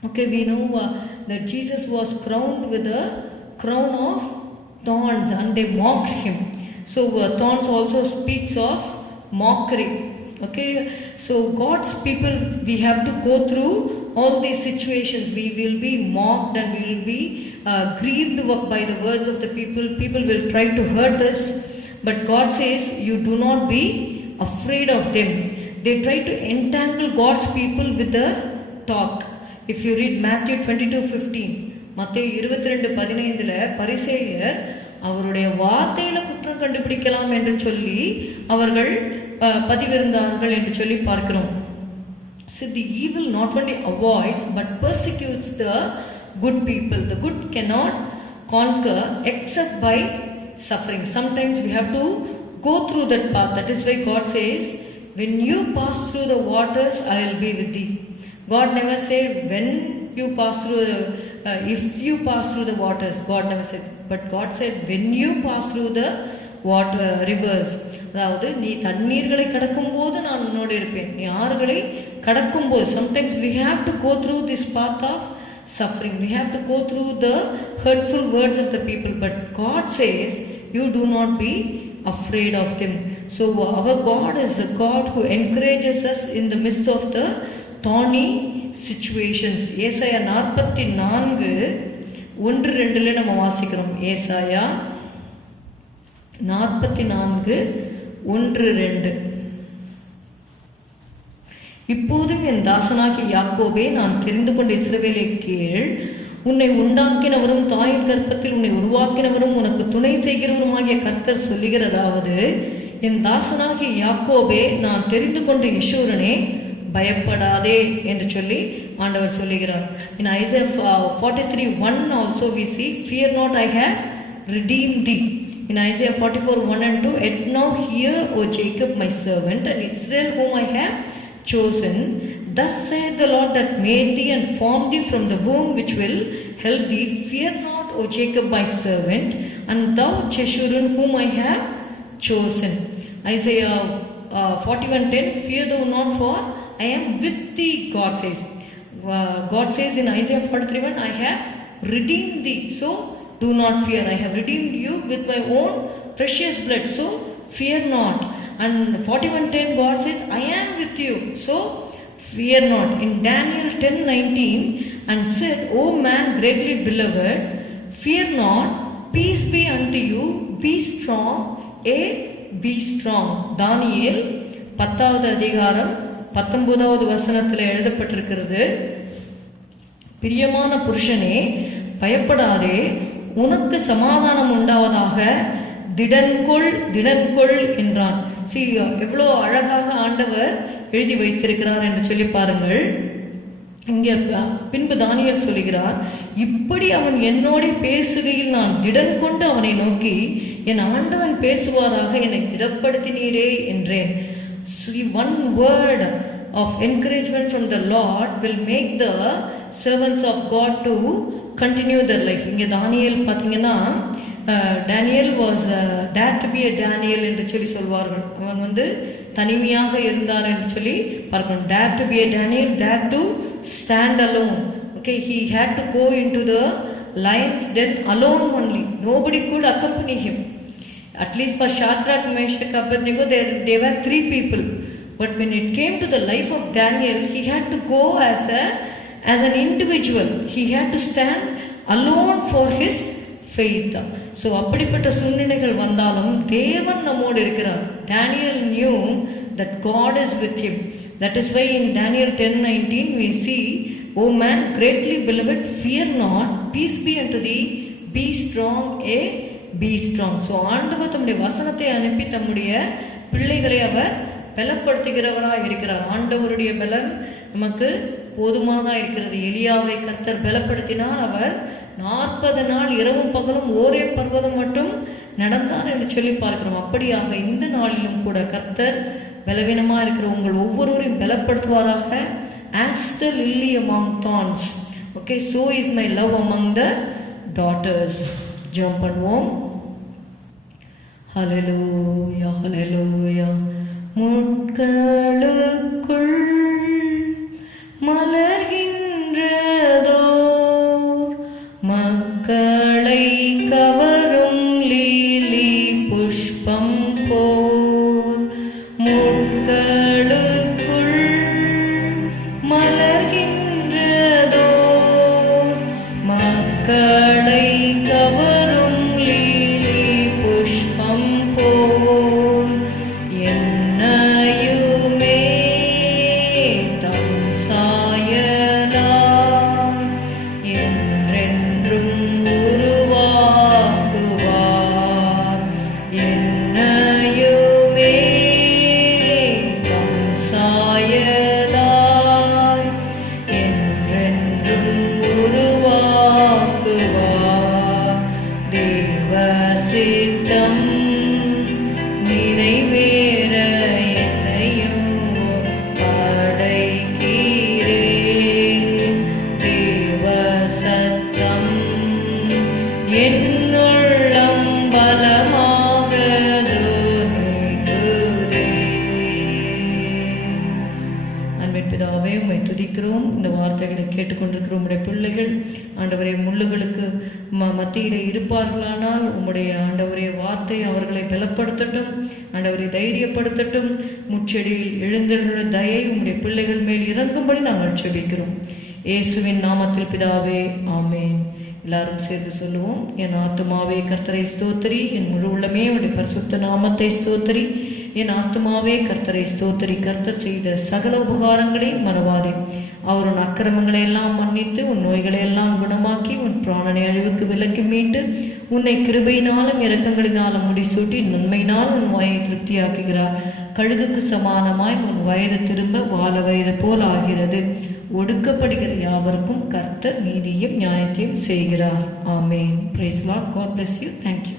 Okay, we know that Jesus was crowned with a crown of thorns, and they mocked him. So thorns also speaks of mockery. Okay, so God's people, we have to go through all these situations, we will be mocked and we will be grieved by the words of the people. People will try to hurt us, but God says, you do not be afraid of them. They try to entangle God's people with the talk. If you read Matthew 22:15, மத்தேயு 22:15, பரிசேயர் அவருடைய வார்த்தையில குற்றம் கண்டுபிடிக்கலாம் என்று சொல்லி அவர்கள் பதிவிருந்தார்கள் என்று சொல்லி பார்க்கிறோம். So the evil not only avoids but persecutes the good people. The good cannot conquer except by suffering. Sometimes we have to go through that path. That is why God says, when you pass through the waters, I will be with thee. God never said when you pass through if you pass through the waters. God never said, but God said when you pass through the water rivers. அதாவது நீ தண்ணீர்களை கடக்கும் போது நான் உன்னோடு இருப்பேன், நீ ஆறுகளை கடக்கும் போது. Sometimes we have to go through this path of suffering. We have to go through the hurtful words of the people, but God says you do not be afraid of them. So our God is a God who encourages us in the midst of the thorny situations. ஏசாயா 44:1-2 நம்ம வாசிக்கிறோம். ஏசாயா 44:1-2. இப்போதும் என் தாசனாகிய யாக்கோபே, நான் தெரிந்து கொண்ட இஸ்ரவேலே கேள். உன்னை உண்டாக்கினவரும் தாயின் கர்ப்பத்தில் உன்னை உருவாக்கினவரும் உனக்கு துணை செய்கிறவருமாகிய கர்த்தர் சொல்லுகிறதாவது, என் தாசனாகிய யாக்கோபே, நான் தெரிந்து கொண்ட யெஷூரனே, பயப்படாதே என்று சொல்லி ஆண்டவர் சொல்லுகிறார். In Isaiah 43:1 also we see, fear not, I have redeemed thee. In Isaiah 44:1-2, yet now hear, O Jacob my servant, and Israel whom I have chosen, thus saith the Lord that made thee and formed thee from the womb, which will help thee. Fear not, O Jacob my servant, and thou Jeshurun whom I have chosen. Isaiah 41:10, fear thou not, for I am with thee, God says. God says in Isaiah 43:1, I have redeemed thee, so do not fear. I have redeemed you with my own precious blood, so fear not. And 41:10, God says, I am with you, so fear not. In Daniel 10:19, and said, O man greatly beloved, fear not, peace be unto you, be strong, be strong. தானியேல் 10:19 எழுதப்பட்டிருக்கிறது. பிரியமான புருஷனே, பயப்படாதே, உனக்கு சமாதானம் உண்டாவதாக, திடன்கொள் திடன்கொள் என்றான். எவ்வளோ அழகாக ஆண்டவர் எழுதி வைத்திருக்கிறார் என்று சொல்லி பாருங்கள். இங்கே பின்பு தானியேல் சொல்லுகிறார், இப்படி அவன் என்னோட பேசுகையில் நான் திடன் கொண்டு அவனை நோக்கி, என் ஆண்டவன் பேசுவாராக, என்னை திடப்படுத்தினீரே என்றேன். One word of encouragement from the Lord will make the servants of God to continue their life. இங்கே தானியேல் பார்த்தீங்கன்னா, Daniel was dare to be a Daniel என்று சொல்லி சொல்வார்கள். அவன் தனிமையாக இருந்தார் என்று சொல்லி பார்க்கணும். Dare to be a Daniel, dare to stand alone. Okay, he had to go into the lion's den alone only. Nobody could accompany him. At least for Shadrach, Meshach, Abednego, they were 3 people. But when it came to the life of Daniel, he had to go as an individual. He had to stand alone for his faith. So அப்படிப்பட்ட சூழ்நிலைகள் வந்தாலும் தேவன் நம்மோடு இருக்கிறார். Daniel knew that God is with him. That is why in Daniel 10:19 we see, O man greatly beloved, fear not, peace be unto thee, be strong, be strong. So ஆண்டவர் தம்முடைய வசனத்தை அனுப்பி தம்முடைய பிள்ளைகளை அவர் பலப்படுத்துகிறவராக இருக்கிறார். ஆண்டவருடைய பலன் நமக்கு போதுமானதாக இருக்கிறது. எலியாவை கர்த்தர் பலப்படுத்தினார். அவர் 40 நாள் இரவும் பகலும் ஓரே பர்வதம் மட்டும் நடந்தார் என்று சொல்லி பார்க்கிறோம். அப்படியாக இந்த நாளிலும் கூட கர்த்தர் பலவீனமாக இருக்கிற உங்கள் ஒவ்வொருவரையும் பலப்படுத்துவாராக. As the lily among thorns, okay, so is my love among the daughters. ஜெபம் பண்ணுவோம். ஹல்லேலூயா, ஹல்லேலூயா. முட்களுக்குள் மலர்கின்றதோர் மக்களை கவரும் லீலி புஷ்பம் போல், முட்களுக்குள் மலர்கின்றதோர் சித்தம் நிறைவேற என்னையும் படைக்கிறேன். தேவ சத்தம் என்னுள்ளம் பலமாக துணிக்குதே. அன்பின் பிதாவே, உம்மை துதிக்கிறோம். இந்த வார்த்தைகளை கேட்டுக்கொண்டிருக்கிற உம்முடைய பிள்ளைகள் ஆண்டவரே முள்ளுகளுக்கு மத்தியிலே இருப்பார்களானால் உம்முடைய ஆண்டவரே வார்த்தை அவர்களை பலப்படுத்தட்டும், ஆண்டவரை தைரியப்படுத்தட்டும். முச்செடியில் எழுந்தருளுடைய தயை உம்முடைய பிள்ளைகள் மேல் இறங்கும்படி நாங்கள் செபிக்கிறோம். இயேசுவின் நாமத்தில் பிதாவே, ஆமென். எல்லாரும் சேர்ந்து சொல்லுவோம். என் ஆத்துமாவே கர்த்தரை ஸ்தோத்திரி, என் முழு உள்ளமே அவருடைய பரிசுத்த நாமத்தை ஸ்தோத்திரி. என் ஆத்துமாவே கர்த்தரை ஸ்தோத்திரி. கர்த்தர் செய்த சகல உபகாரங்களை மறவாதே. அவர் உன் அக்கிரமங்களை எல்லாம் மன்னித்து உன் நோய்களை எல்லாம் குணமாக்கி உன் பிராணனை அழிவுக்கு விலக்கி மீட்டு உன்னை கிருபையினாலும் இரக்கங்களினாலும் முடிசூட்டி நன்மையினால் உன் வாயை திருப்தியாக்குகிறார். கழுகுக்கு சமானமாய் உன் வயது திரும்ப வாழ வயது போல் ஆகிறது. ஒடுக்கப்படுகிற யாவருக்கும் கர்த்தர் நீதியும் நியாயத்தையும் செய்கிறார். Amen. Praise lord. God bless you. Thank you.